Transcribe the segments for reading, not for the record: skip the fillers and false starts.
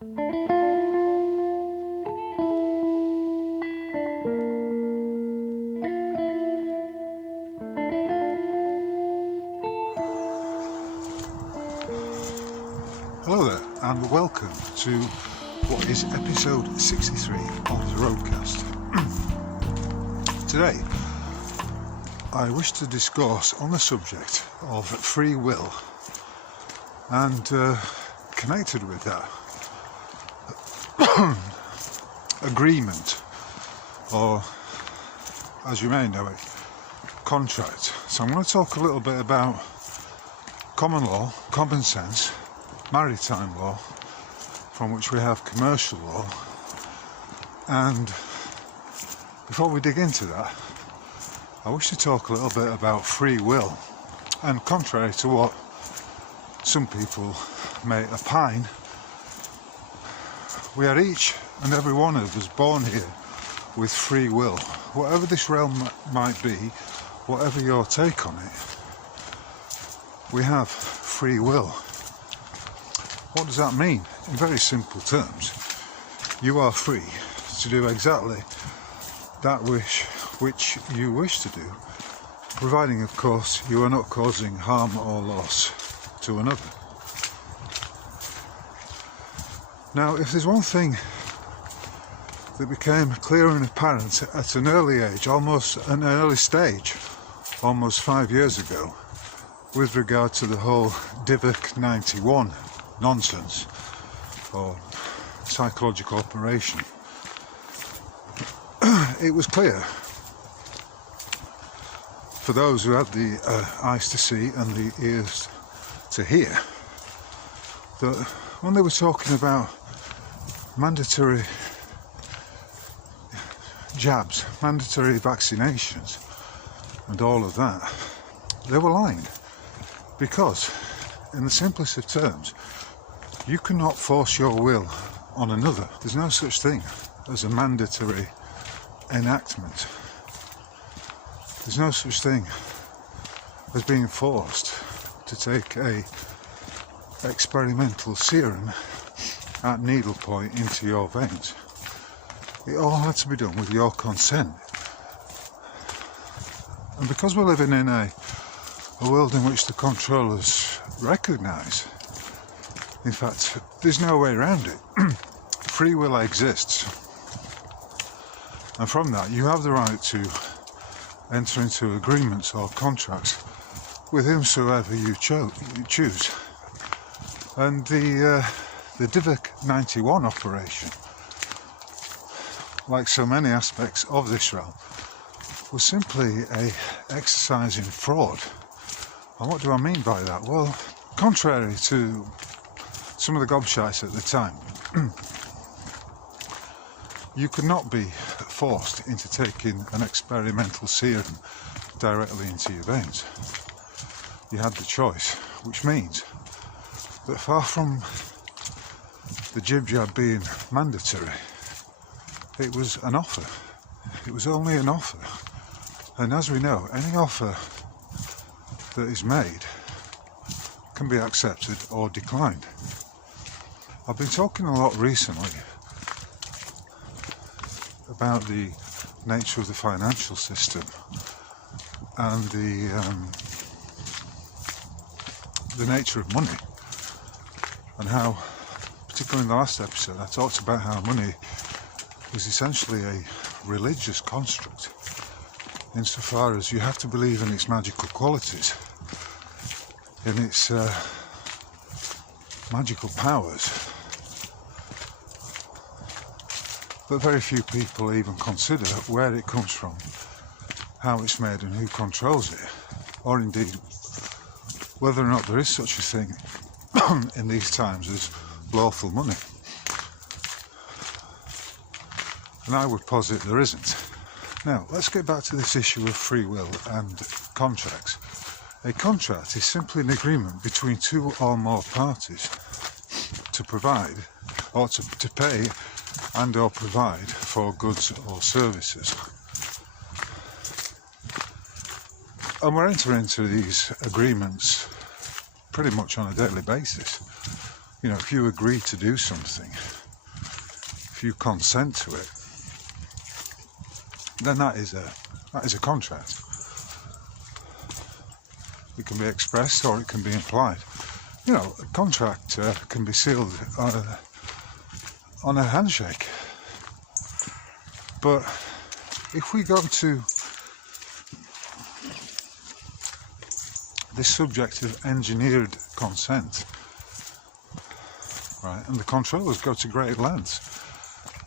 Hello there, and welcome to what is episode 63 of the Roadcast. Today, I wish to discourse on the subject of free will, and connected with that, agreement, or as you may know it, contract. So I'm going to talk a little bit about common law, common sense, maritime law, from which we have commercial law, and before we dig into that, I wish to talk a little bit about free will. And contrary to what some people may opine, we are each and every one of us born here with free will. Whatever this realm might be, whatever your take on it, we have free will. What does that mean? In very simple terms, you are free to do exactly that which you wish to do, providing, of course, you are not causing harm or loss to another. Now, if there's one thing that became clear and apparent at an early age, almost an early stage, almost 5 years ago, with regard to the whole DIVC 91 nonsense, or psychological operation, it was clear for those who had the eyes to see and the ears to hear that when they were talking about mandatory jabs, mandatory vaccinations and all of that, they were lying, because in the simplest of terms, you cannot force your will on another. There's no such thing as a mandatory enactment. There's no such thing as being forced to take a experimental serum at needlepoint into your veins. It all had to be done with your consent. And because we're living in a world in which the controllers recognise, in fact, there's no way around it, free will exists, and from that you have the right to enter into agreements or contracts with whomsoever you choose. And the DIVC 91 operation, like so many aspects of this realm, was simply a exercise in fraud. And what do I mean by that? Well, contrary to some of the gobshites at the time, you could not be forced into taking an experimental serum directly into your veins. You had the choice, which means that far from the jib-jab being mandatory, it was an offer. It was only an offer. And as we know, any offer that is made can be accepted or declined. I've been talking a lot recently about the nature of the financial system and the nature of money, and how, particularly in the last episode, I talked about how money is essentially a religious construct, insofar as you have to believe in its magical qualities, in its magical powers. But very few people even consider where it comes from, how it's made and who controls it, or indeed whether or not there is such a thing in these times as lawful money. And I would posit there isn't. Now, let's get back to this issue of free will and contracts. A contract is simply an agreement between two or more parties to provide, or to pay and or provide for goods or services. And we're entering into these agreements pretty much on a daily basis. You know, if you agree to do something, if you consent to it, then that is a contract. It can be expressed or it can be implied. You know, a contract can be sealed on a handshake. But if we go to this subject of engineered consent, right, and the controllers go to great lengths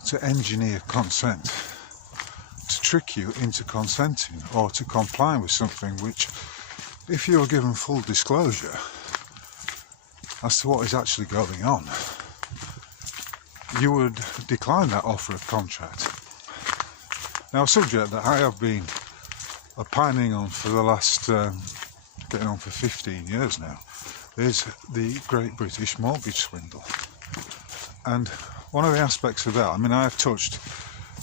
to engineer consent, to trick you into consenting or to comply with something which, if you were given full disclosure as to what is actually going on, you would decline that offer of contract. Now, a subject that I have been opining on for the last, getting on for 15 years now, is the Great British Mortgage Swindle. And one of the aspects of that, I mean, I have touched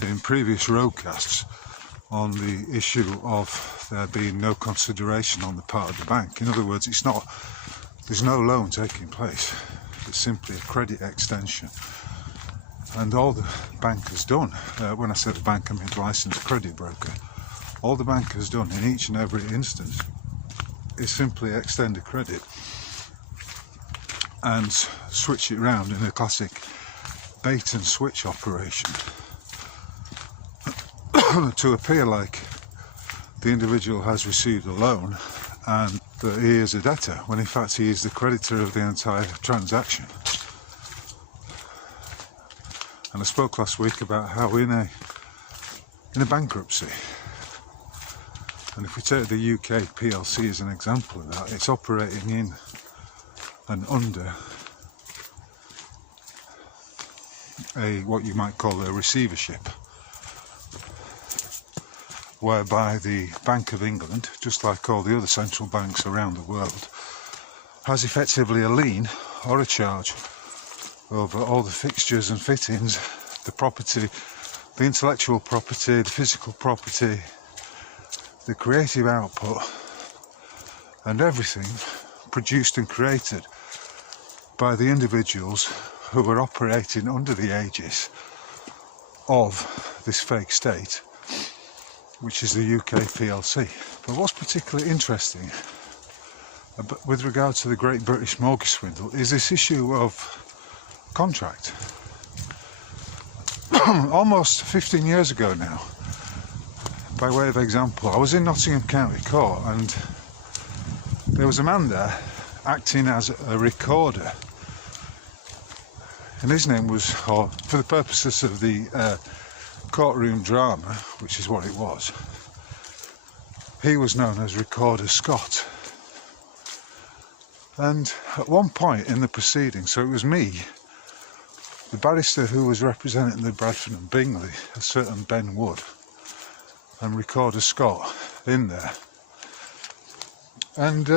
in previous roadcasts on the issue of there being no consideration on the part of the bank. In other words, there's no loan taking place. It's simply a credit extension. And all the bank has done, when I say the bank, I mean licensed credit broker, all the bank has done in each and every instance is simply extend a credit and switch it round in a classic bait and switch operation to appear like the individual has received a loan and that he is a debtor, when in fact he is the creditor of the entire transaction. And I spoke last week about how in a bankruptcy, and if we take the UK PLC as an example of that, it's operating in and under what you might call a receivership, whereby the Bank of England, just like all the other central banks around the world, has effectively a lien or a charge over all the fixtures and fittings, the property, the intellectual property, the physical property, the creative output, and everything produced and created by the individuals who are operating under the aegis of this fake state, which is the UK PLC. But what's particularly interesting with regard to the Great British Mortgage Swindle is this issue of contract. Almost 15 years ago now, by way of example, I was in Nottingham County Court and there was a man there acting as a recorder, and his name was, or for the purposes of the courtroom drama, which is what it was, he was known as Recorder Scott. And at one point in the proceedings, so it was me, the barrister who was representing the Bradford and Bingley, a certain Ben Wood, and Recorder Scott in there. And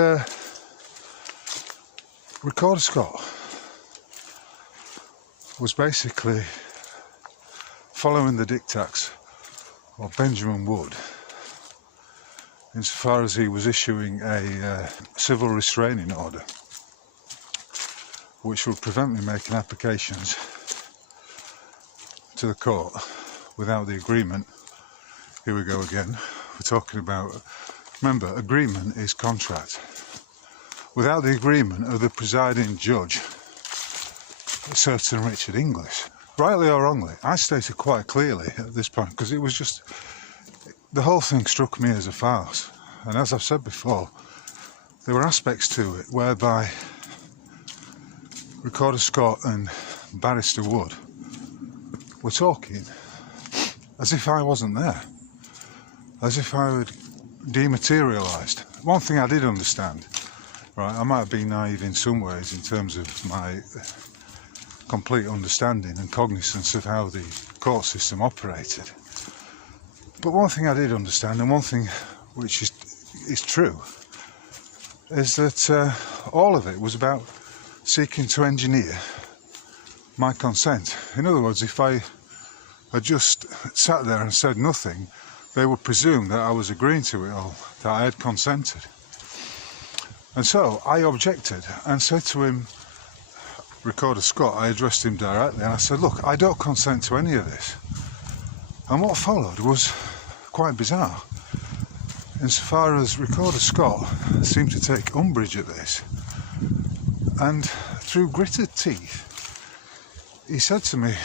Recorder Scott was basically following the dictats of Benjamin Wood, insofar as he was issuing a civil restraining order, which would prevent me making applications to the court without the agreement. Here we go again. We're talking about, remember, agreement is contract. Without the agreement of the presiding judge, a certain Richard English. Rightly or wrongly, I stated quite clearly at this point, because it was just, the whole thing struck me as a farce. And as I've said before, there were aspects to it whereby Recorder Scott and Barrister Wood were talking as if I wasn't there, as if I had dematerialised. One thing I did understand, right, I might have been naive in some ways in terms of my complete understanding and cognizance of how the court system operated. But one thing I did understand, and one thing which is true, is that all of it was about seeking to engineer my consent. In other words, if I had just sat there and said nothing, they would presume that I was agreeing to it all, that I had consented. And so I objected and said to him, Recorder Scott, I addressed him directly and I said, look, I don't consent to any of this. And what followed was quite bizarre, insofar as Recorder Scott seemed to take umbrage at this, and through gritted teeth he said to me,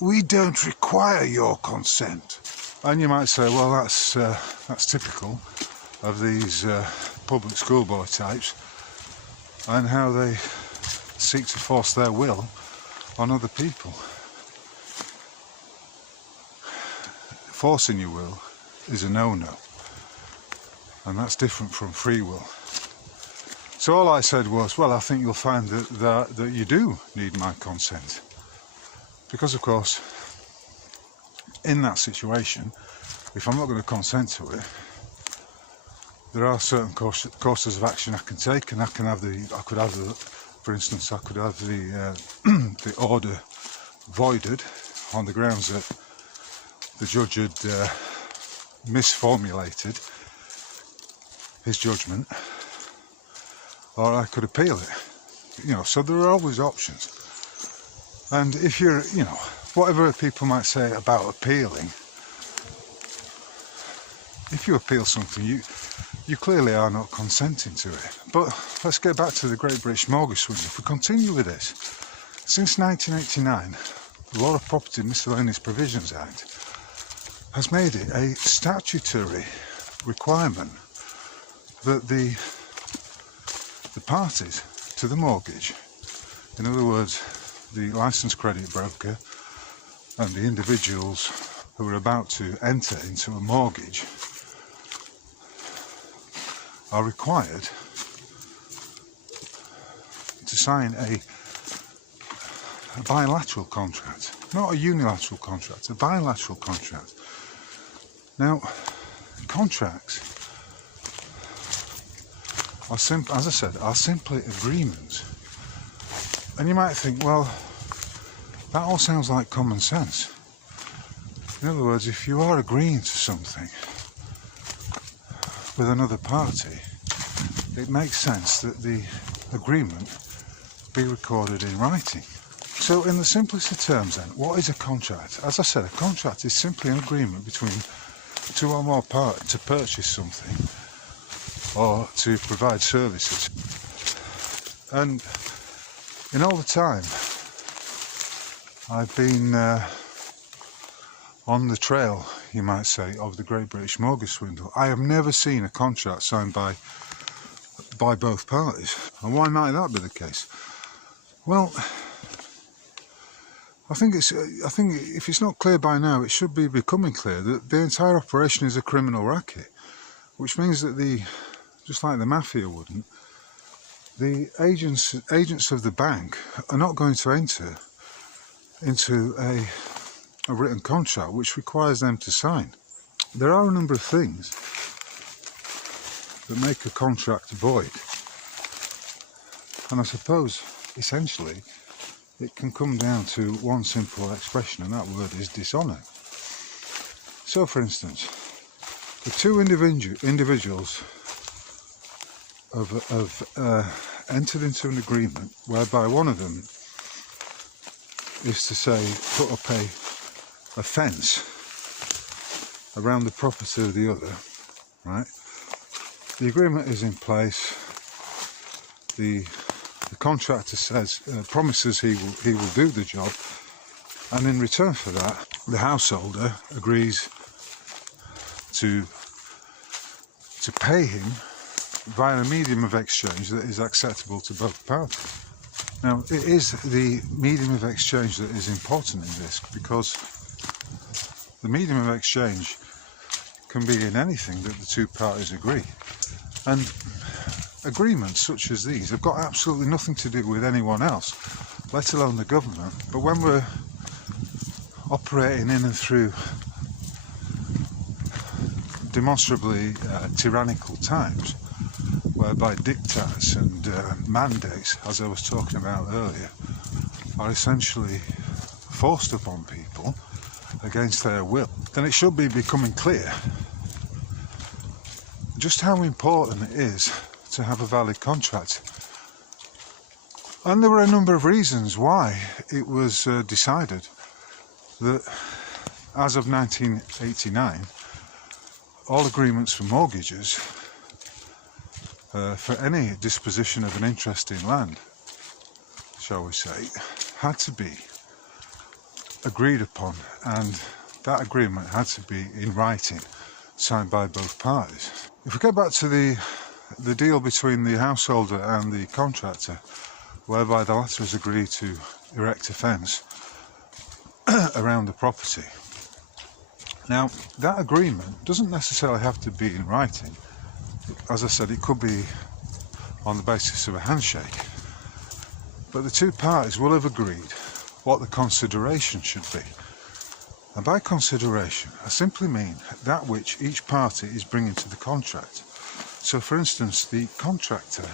we don't require your consent. And you might say, well, that's typical of these public schoolboy types and how they seek to force their will on other people. Forcing your will is a no-no, and that's different from free will. So all I said was, well, I think you'll find that you do need my consent, because of course in that situation, if I'm not going to consent to it, there are certain courses of action I can take, and for instance, I could have the order voided on the grounds that the judge had misformulated his judgment, or I could appeal it. So there are always options. And if you're, whatever people might say about appealing, if you appeal something, you clearly are not consenting to it. But let's get back to the Great British Mortgage Swindle. If we continue with this, since 1989, the Law of Property Miscellaneous Provisions Act has made it a statutory requirement that the parties to the mortgage, in other words, the licensed credit broker and the individuals who are about to enter into a mortgage, are required to sign a bilateral contract, not a unilateral contract, a bilateral contract. Now, contracts are as I said, are simply agreements. And you might think, well, that all sounds like common sense. In other words, if you are agreeing to something with another party, it makes sense that the agreement be recorded in writing. So in the simplest of terms then, what is a contract? As I said, a contract is simply an agreement between two or more parties to purchase something or to provide services. And in all the time I've been on the trail, you might say, of the Great British Mortgage Swindle, I have never seen a contract signed by both parties. And why might that be the case? Well, I think if it's not clear by now, it should be becoming clear that the entire operation is a criminal racket, which means that just like the mafia wouldn't, the agents of the bank are not going to enter into a written contract which requires them to sign. There are a number of things that make a contract void, and I suppose essentially it can come down to one simple expression, and that word is dishonour. So for instance, the two individuals have entered into an agreement whereby one of them is to say put up a fence around the property of the other, right? The agreement is in place. The contractor says, promises he will do the job, and in return for that, the householder agrees to pay him via a medium of exchange that is acceptable to both parties. Now, it is the medium of exchange that is important in this, because the medium of exchange can be in anything that the two parties agree. And agreements such as these have got absolutely nothing to do with anyone else, let alone the government. But when we're operating in and through demonstrably tyrannical times, whereby diktats and mandates, as I was talking about earlier, are essentially forced upon people against their will, then it should be becoming clear just how important it is to have a valid contract. And there were a number of reasons why it was decided that as of 1989, all agreements for mortgages for any disposition of an interest in land, shall we say, had to be agreed upon, and that agreement had to be in writing, signed by both parties. If we go back to the deal between the householder and the contractor, whereby the latter has agreed to erect a fence around the property. Now, that agreement doesn't necessarily have to be in writing. As I said, it could be on the basis of a handshake, but the two parties will have agreed what the consideration should be. And by consideration, I simply mean that which each party is bringing to the contract. So, for instance, the contractor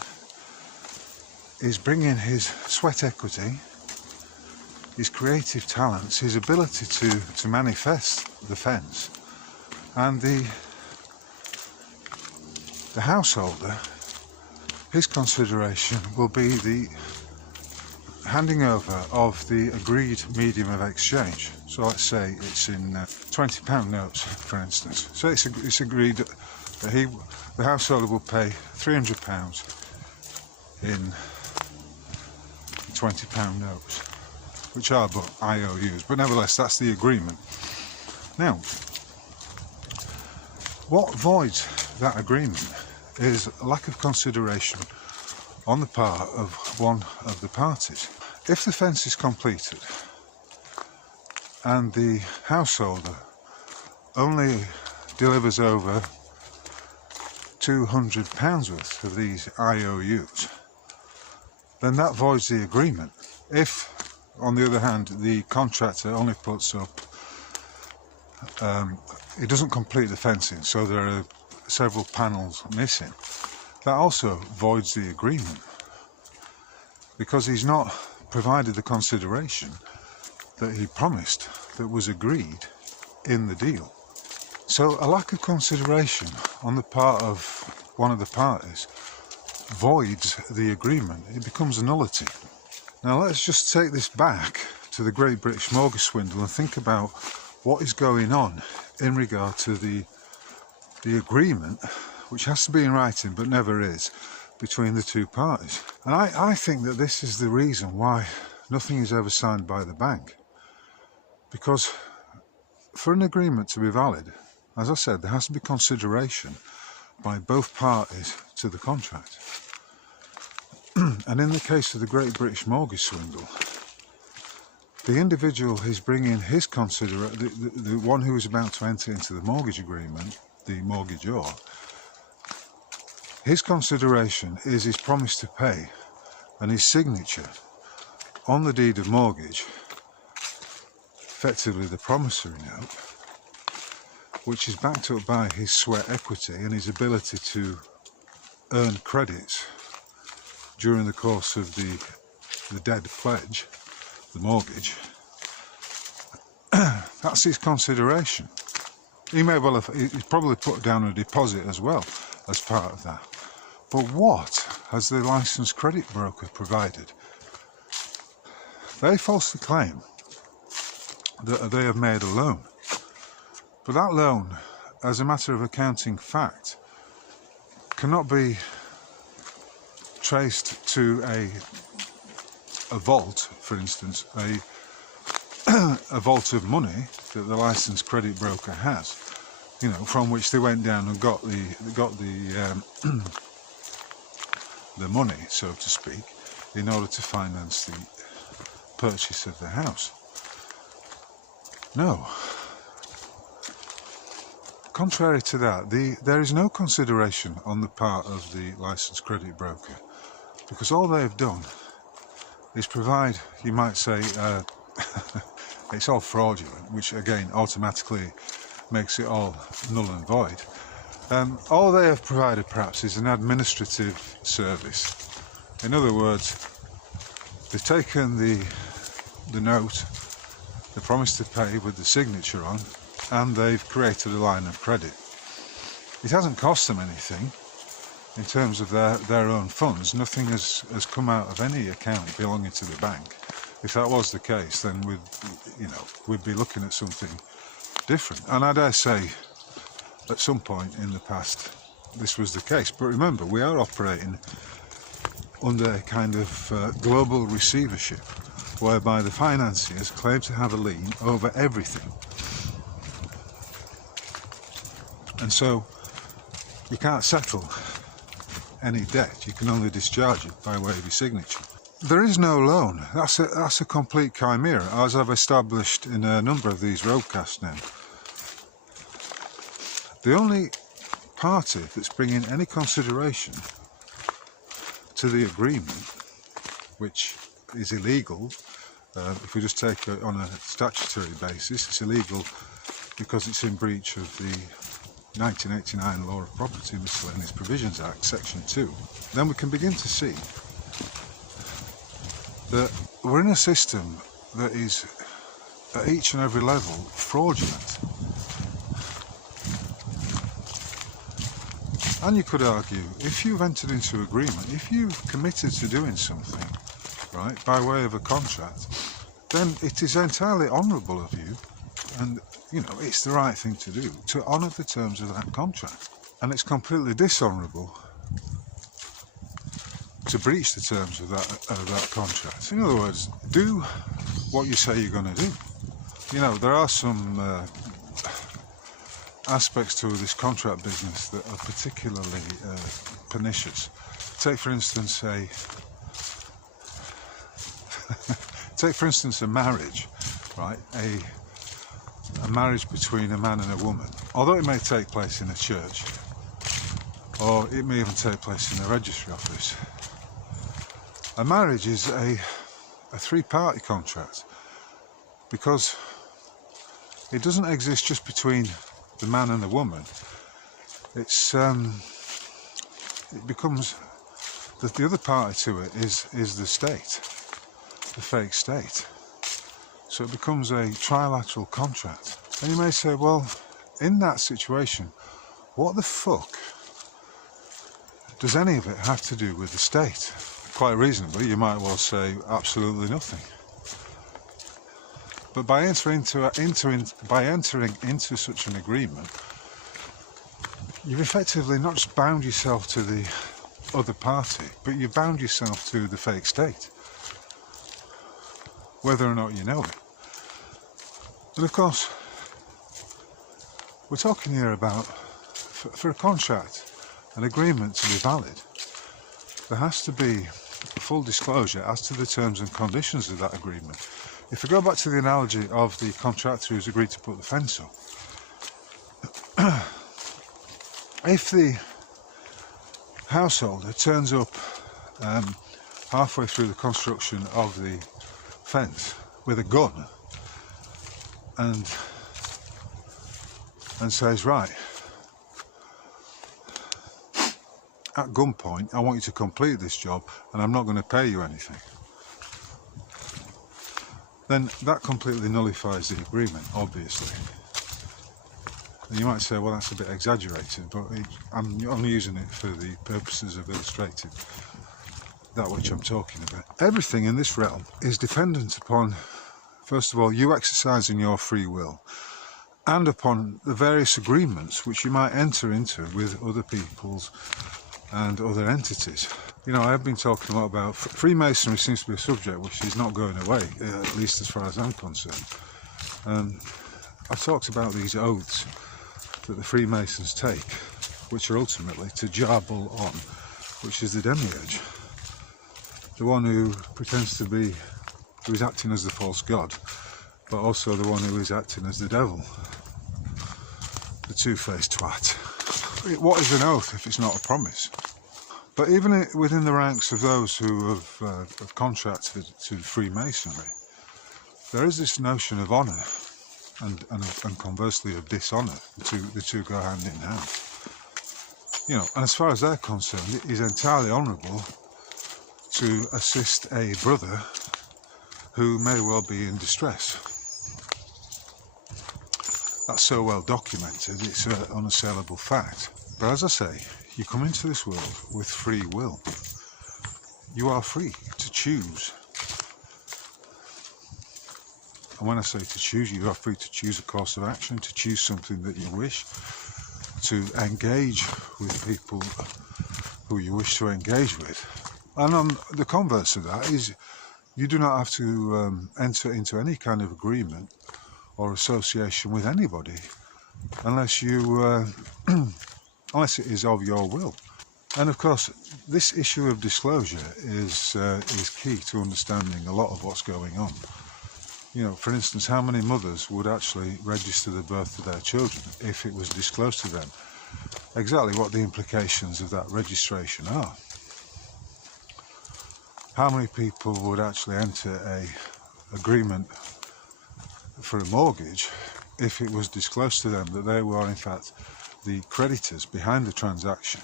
is bringing his sweat equity, his creative talents, his ability to manifest the fence, and the householder, his consideration will be the handing over of the agreed medium of exchange. So let's say it's in £20 notes, for instance. So it's agreed that the householder will pay £300 in £20 notes, which are but IOUs, but nevertheless that's the agreement. Now, what voids that agreement is a lack of consideration on the part of one of the parties. If the fence is completed and the householder only delivers over £200 worth of these IOUs, then that voids the agreement. If, on the other hand, the contractor only puts up, it doesn't complete the fencing, so there are several panels missing, that also voids the agreement, because he's not provided the consideration that he promised that was agreed in the deal. So a lack of consideration on the part of one of the parties voids the agreement. It becomes a nullity. Now let's just take this back to the Great British Mortgage Swindle and think about what is going on in regard to the agreement, which has to be in writing but never is, between the two parties. And I think that this is the reason why nothing is ever signed by the bank, because for an agreement to be valid, as I said, there has to be consideration by both parties to the contract. And in the case of the Great British Mortgage Swindle, the individual is bringing his the one who is about to enter into the mortgage agreement, the mortgagor, his consideration is his promise to pay and his signature on the deed of mortgage, effectively the promissory note, which is backed up by his sweat equity and his ability to earn credits during the course of the dead pledge, the mortgage. That's his consideration. He may well have, he's probably put down a deposit as well as part of that. But what has the licensed credit broker provided? They falsely claim that they have made a loan. But that loan, as a matter of accounting fact, cannot be traced to a vault, for instance, a vault of money that the licensed credit broker has, you know, from which they went down and got the money, so to speak, in order to finance the purchase of the house. No. Contrary to that, there is no consideration on the part of the licensed credit broker, because all they have done is provide, you might say, it's all fraudulent, which again automatically makes it all null and void. All they have provided perhaps is an administrative service. In other words, they've taken the note, the promise to pay with the signature on, and they've created a line of credit. It hasn't cost them anything. in terms of their own funds, nothing has come out of any account belonging to the bank. If that was the case, then we'd be looking at something different. And I dare say, at some point in the past, this was the case. But remember, we are operating under a kind of global receivership, whereby the financiers claim to have a lien over everything. And so you can't settle any debt, you can only discharge it by way of your signature. There is no loan. That's a complete chimera, as I've established in a number of these roadcasts now. The only party that's bringing any consideration to the agreement, which is illegal, if we just take it on a statutory basis, it's illegal because it's in breach of the 1989 Law of Property Miscellaneous Provisions Act, Section 2, then we can begin to see that we're in a system that is at each and every level fraudulent. And you could argue, if you've entered into agreement, if you've committed to doing something, right, by way of a contract, then it is entirely honourable of you, and it's the right thing to do, to honour the terms of that contract. And it's completely dishonourable to breach the terms of that contract. In other words, do what you say you're going to do. There are some aspects to this contract business that are particularly pernicious. Take for instance a marriage, right? A marriage between a man and a woman. Although it may take place in a church, or it may even take place in a registry office, a marriage is a three-party contract, because it doesn't exist just between the man and the woman. It becomes that the other party to it is the state, the fake state. So it becomes a trilateral contract. And you may say, well, in that situation, what the fuck does any of it have to do with the state? Quite reasonably, you might well say absolutely nothing. But by entering into such an agreement, you've effectively not just bound yourself to the other party, but you've bound yourself to the fake state, whether or not you know it. And of course, we're talking here about, for a contract, an agreement to be valid, there has to be full disclosure as to the terms and conditions of that agreement. If we go back to the analogy of the contractor who's agreed to put the fence up, if the householder turns up halfway through the construction of the fence with a gun and says, right, at gunpoint, I want you to complete this job and I'm not going to pay you anything, then that completely nullifies the agreement, obviously. And you might say, well, that's a bit exaggerated, but I'm only using it for the purposes of illustrating that which I'm talking about. Everything in this realm is dependent upon, first of all, you exercising your free will, and upon the various agreements which you might enter into with other peoples and other entities. I have been talking a lot about Freemasonry. Seems to be a subject which is not going away, at least as far as I'm concerned. I've talked about these oaths that the Freemasons take, which are ultimately to Jabul on, which is the demiurge, the one who pretends to be, who is acting as the false god, but also the one who is acting as the devil, the two-faced twat. What is an oath if it's not a promise? But even within the ranks of those who have contracted to Freemasonry, there is this notion of honour and conversely of dishonour. The two go hand in hand. And as far as they're concerned, it is entirely honourable to assist a brother who may well be in distress. That's so well documented, it's an unassailable fact. But as I say, You come into this world with free will. You are free to choose. And when I say to choose, you are free to choose a course of action, to choose something that you wish, to engage with people who you wish to engage with. And on the converse of that is, you do not have to enter into any kind of agreement or association with anybody unless you unless it is of your will. And of course, this issue of disclosure is key to understanding a lot of what's going on. You know, for instance, how many mothers would actually register the birth of their children if it was disclosed to them exactly what the implications of that registration are? How many people would actually enter a agreement for a mortgage if it was disclosed to them that they were in fact the creditors behind the transaction,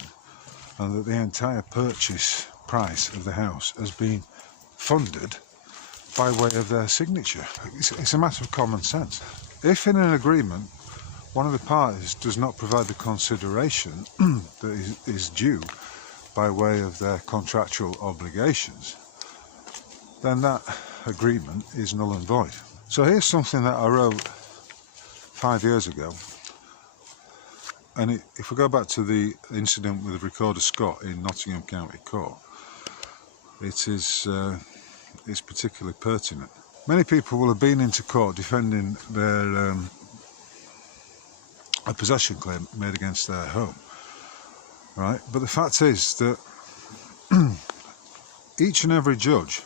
and that the entire purchase price of the house has been funded by way of their signature? It's a matter of common sense. If in an agreement one of the parties does not provide the consideration that is due by way of their contractual obligations, then that agreement is null and void. So here's something that I wrote 5 years ago, and if we go back to the incident with Recorder Scott in Nottingham County Court, it's particularly pertinent. Many people will have been into court defending their a possession claim made against their home, right? But the fact is that each and every judge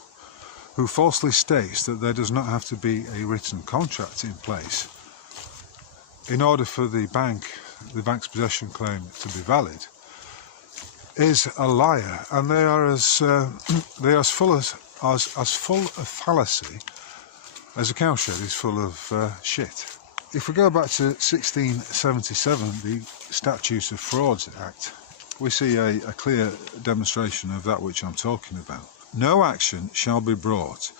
who falsely states that there does not have to be a written contract in place in order for the bank's possession claim to be valid is a liar, and they are as full of fallacy as a cowshed is full of shit. If we go back to 1677, the Statutes of Frauds Act, we see a clear demonstration of that which I'm talking about. No action shall be brought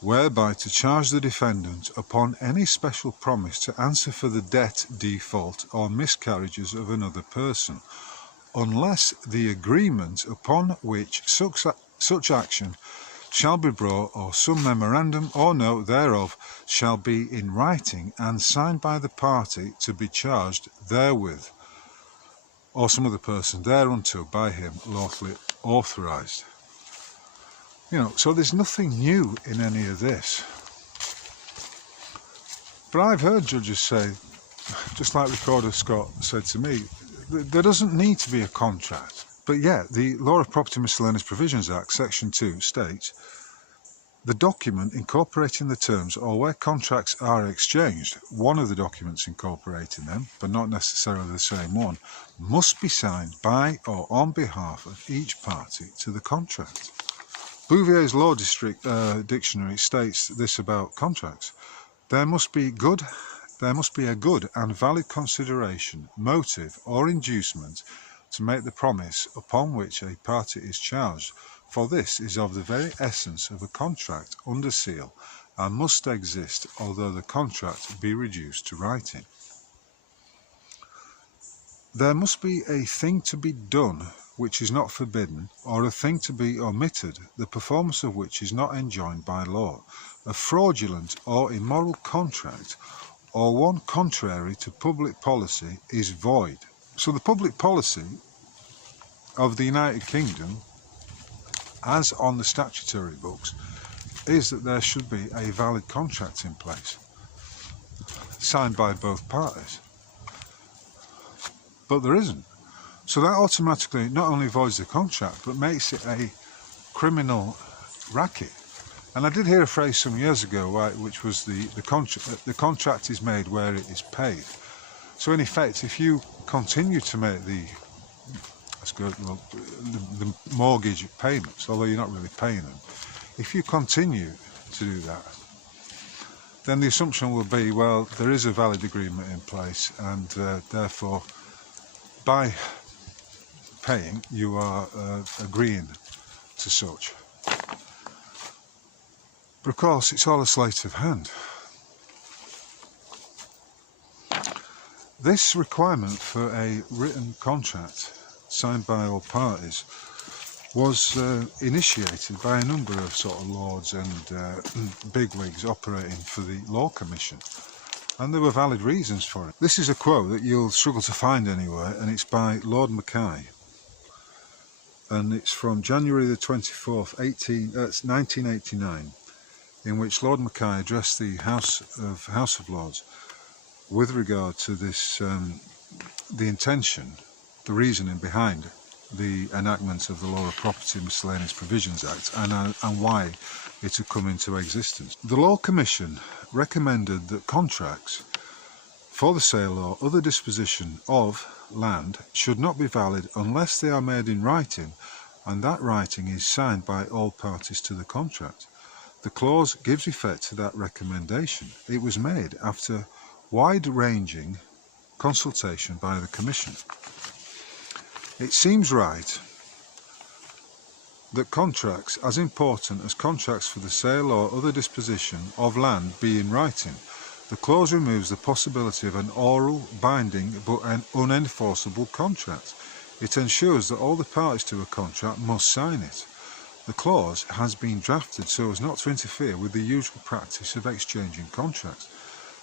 whereby to charge the defendant upon any special promise to answer for the debt, default, or miscarriages of another person, unless the agreement upon which such action shall be brought, or some memorandum or note thereof, shall be in writing and signed by the party to be charged therewith, or some other person thereunto by him lawfully authorised. You know, so there's nothing new in any of this. But I've heard judges say, just like Recorder Scott said to me, there doesn't need to be a contract. But yet, the Law of Property Miscellaneous Provisions Act, Section 2, states, the document incorporating the terms, or where contracts are exchanged, one of the documents incorporating them, but not necessarily the same one, must be signed by or on behalf of each party to the contract. Bouvier's Law Dictionary states this about contracts. There must be a good and valid consideration, motive, or inducement to make the promise upon which a party is charged, for this is of the very essence of a contract under seal, and must exist although the contract be reduced to writing. There must be a thing to be done which is not forbidden, or a thing to be omitted, the performance of which is not enjoined by law. A fraudulent or immoral contract, or one contrary to public policy, is void. So the public policy of the United Kingdom, as on the statutory books, is that there should be a valid contract in place, signed by both parties. But there isn't. So that automatically not only voids the contract, but makes it a criminal racket. And I did hear a phrase some years ago, which was the contract is made where it is paid. So in effect, if you continue to make the mortgage payments, although you're not really paying them, if you continue to do that, then the assumption will be, well, there is a valid agreement in place, and therefore, by paying, you are agreeing to such. But of course, it's all a sleight of hand. This requirement for a written contract signed by all parties, was initiated by a number of sort of lords and bigwigs operating for the Law Commission, and there were valid reasons for it. This is a quote that you'll struggle to find anywhere, and it's by Lord Mackay, and it's from January the 24th, 1989, in which Lord Mackay addressed the House of Lords with regard to this, the intention, the reasoning behind the enactment of the Law of Property Miscellaneous Provisions Act, and why it had come into existence. The Law Commission recommended that contracts for the sale or other disposition of land should not be valid unless they are made in writing, and that writing is signed by all parties to the contract. The clause gives effect to that recommendation. It was made after wide-ranging consultation by the Commission. It seems right that contracts, as important as contracts for the sale or other disposition of land, be in writing. The clause removes the possibility of an oral, binding, but an unenforceable contract. It ensures that all the parties to a contract must sign it. The clause has been drafted so as not to interfere with the usual practice of exchanging contracts,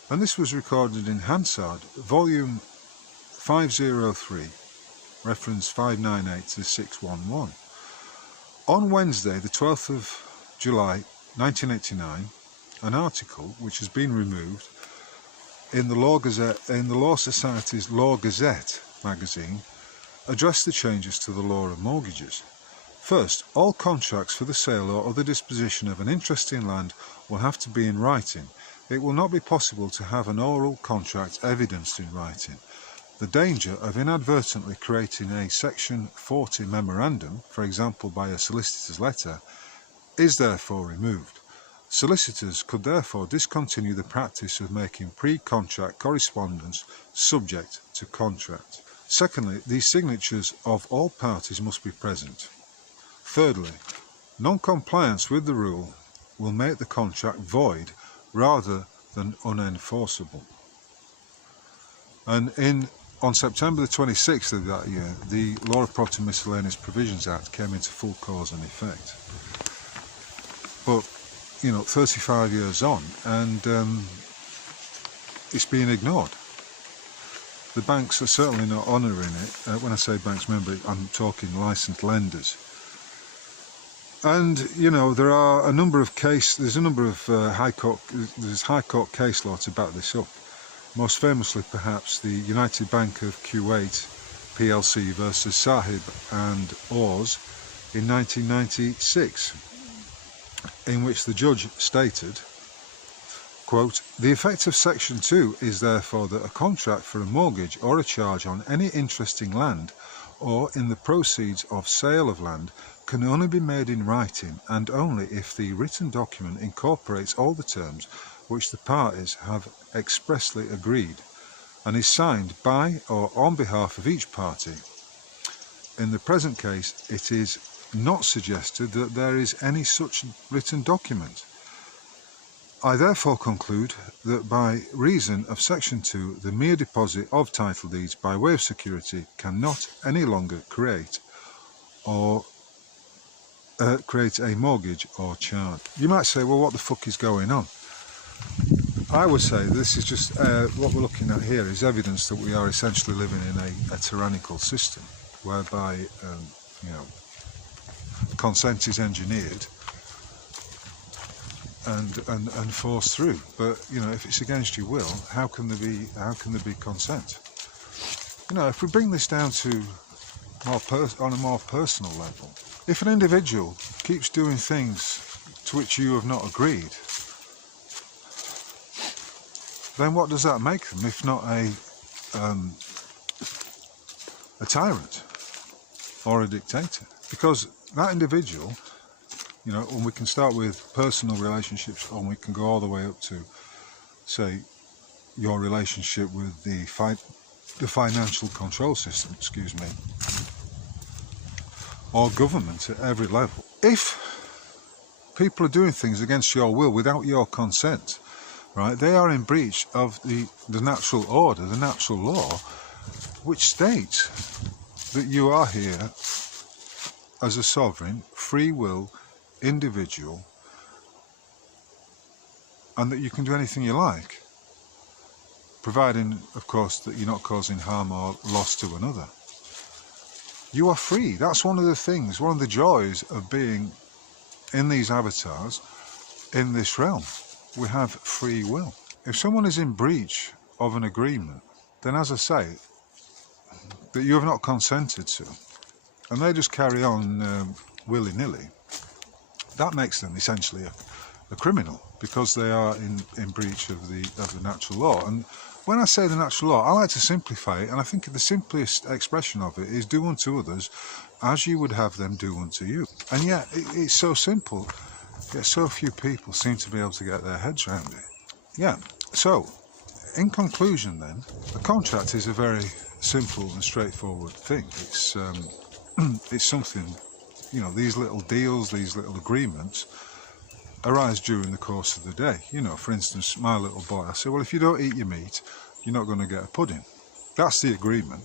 and this was recorded in Hansard, volume 503, reference 598 to 611. On Wednesday, the 12th of July 1989, an article which has been removed in the Law Society's Law Gazette magazine addressed the changes to the law of mortgages. First, all contracts for the sale or other disposition of an interest in land will have to be in writing. It will not be possible to have an oral contract evidenced in writing. The danger of inadvertently creating a Section 40 memorandum, for example by a solicitor's letter, is therefore removed. Solicitors could therefore discontinue the practice of making pre-contract correspondence subject to contract. Secondly, the signatures of all parties must be present. Thirdly, non-compliance with the rule will make the contract void rather than unenforceable. And on September the 26th of that year, the Law of Property Miscellaneous Provisions Act came into full cause and effect. But, 35 years on, and it's being ignored. The banks are certainly not honouring it. When I say banks, remember, I'm talking licensed lenders. And, there are a number of there's High Court case law to back this up. Most famously, perhaps, the United Bank of Kuwait PLC versus Sahib and Oars in 1996, in which the judge stated, quote, "The effect of Section 2 is therefore that a contract for a mortgage or a charge on any interest in land or in the proceeds of sale of land can only be made in writing, and only if the written document incorporates all the terms which the parties have expressly agreed, and is signed by or on behalf of each party. In the present case, it is not suggested that there is any such written document. I therefore conclude that by reason of Section 2, the mere deposit of title deeds by way of security cannot any longer create a mortgage or charge." You might say, well, what the fuck is going on? I would say this is just what we're looking at here is evidence that we are essentially living in a tyrannical system whereby consent is engineered and forced through. But if it's against your will, how can there be consent? If we bring this down to on a more personal level, if an individual keeps doing things to which you have not agreed, then what does that make them if not a tyrant or a dictator? Because that individual, and we can start with personal relationships, and we can go all the way up to, say, your relationship with the financial control system, or government at every level. If people are doing things against your will without your consent, right, they are in breach of the natural order, the natural law, which states that you are here as a sovereign, free will individual, and that you can do anything you like, providing, of course, that you're not causing harm or loss to another. You are free. That's one of the things, one of the joys of being in these avatars, in this realm. We have free will. If someone is in breach of an agreement, then, as I say, that you have not consented to, and they just carry on willy-nilly, that makes them essentially a criminal, because they are in breach of the natural law. And when I say the natural law, I like to simplify it, and I think the simplest expression of it is do unto others as you would have them do unto you. And yet it's so simple, yet so few people seem to be able to get their heads around it. Yeah, so in conclusion then, a contract is a very simple and straightforward thing. It's something, you know, these little deals, these little agreements arise during the course of the day. You know, for instance, my little boy, I say, well, if you don't eat your meat, you're not going to get a pudding. That's the agreement.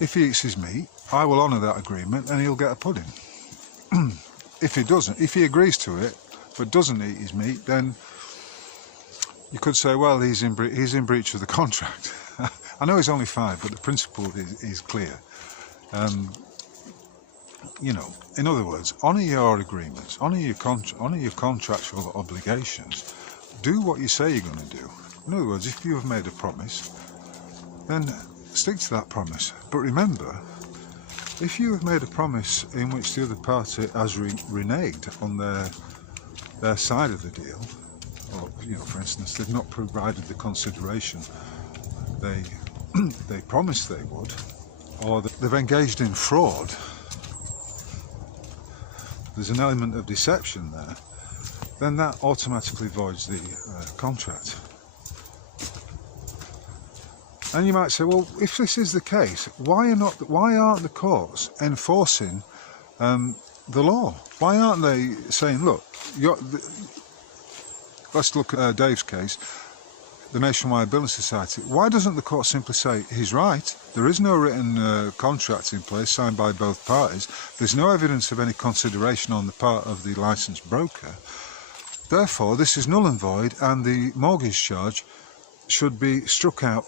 If he eats his meat, I will honour that agreement and he'll get a pudding. If he doesn't, if he agrees to it but doesn't eat his meat, then you could say, well, he's in breach of the contract. I know he's only 5, but the principle is clear. You know, in other words, honour your agreements, honour your contractual obligations. Do what you say you're going to do. In other words, if you have made a promise, then stick to that promise. But remember, if you have made a promise in which the other party has reneged on their side of the deal, or, you know, for instance, they've not provided the consideration they promised they would, or they've engaged in fraud, there's an element of deception there, then that automatically voids the contract. And you might say, well, if this is the case, why aren't the courts enforcing the law? Why aren't they saying, look, let's look at Dave's case, the Nationwide Building Society. Why doesn't the court simply say, he's right, there is no written contract in place signed by both parties, there's no evidence of any consideration on the part of the licensed broker, therefore this is null and void, and the mortgage charge should be struck out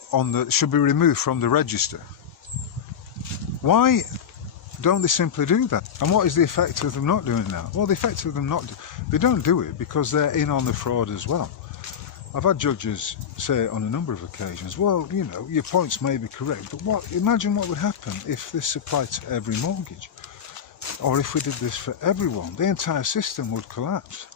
should be removed from the register? Why don't they simply do that? And what is the effect of them not doing that? Well, the effect of them they don't do it because they're in on the fraud as well. I've had judges say on a number of occasions, well, you know, your points may be correct, but imagine what would happen if this applied to every mortgage, or if we did this for everyone. The entire system would collapse.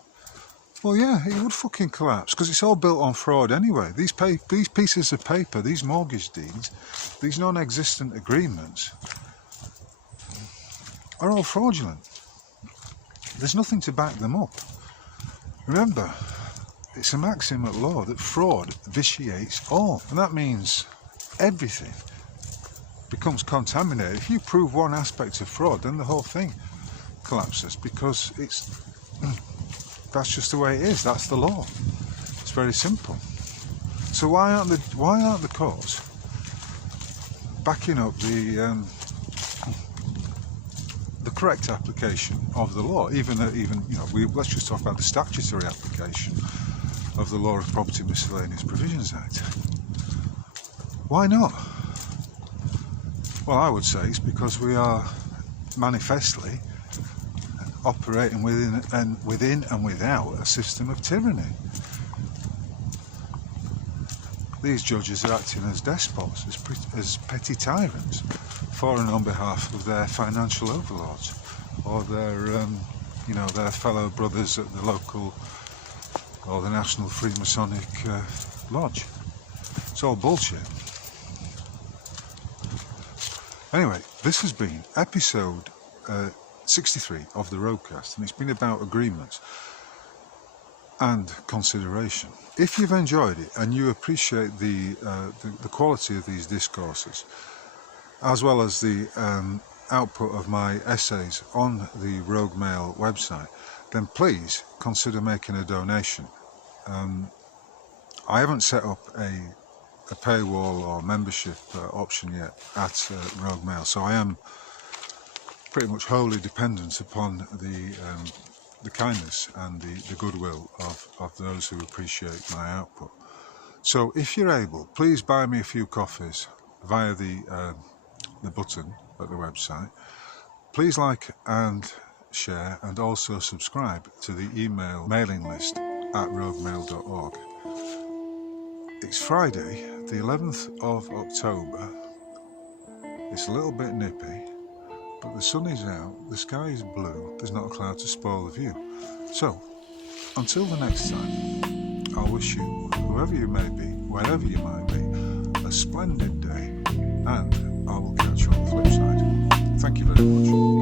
Well, yeah, it would fucking collapse, because it's all built on fraud anyway. These pieces of paper, these mortgage deeds, these non-existent agreements are all fraudulent. There's nothing to back them up. Remember, it's a maxim at law that fraud vitiates all, and that means everything becomes contaminated. If you prove one aspect of fraud, then the whole thing collapses, because that's just the way it is. That's the law. It's very simple. So why aren't the courts backing up the correct application of the law? Even you know, let's just talk about the statutory application of the Law of Property Miscellaneous Provisions Act. Why not? Well, I would say it's because we are manifestly operating within and without a system of tyranny. These judges are acting as despots, as petty tyrants, for and on behalf of their financial overlords, or their, you know, their fellow brothers at the local or the National Freemasonic Lodge. It's all bullshit. Anyway, this has been episode 63 of the Roadcast, and it's been about agreements and consideration. If you've enjoyed it and you appreciate the quality of these discourses, as well as the output of my essays on the Rogue Mail website, then please consider making a donation. I haven't set up a paywall or membership option yet at Rogue Mail, so I am pretty much wholly dependent upon the kindness and the goodwill of those who appreciate my output. So if you're able, please buy me a few coffees via the button at the website. Please like and share, and also subscribe to the email mailing list at roguemail.org. It's Friday, the 11th of October. It's a little bit nippy, but the sun is out, the sky is blue, there's not a cloud to spoil the view. So, until the next time, I'll wish you, whoever you may be, wherever you might be, a splendid day, and I will catch you on the flip side. Thank you very much.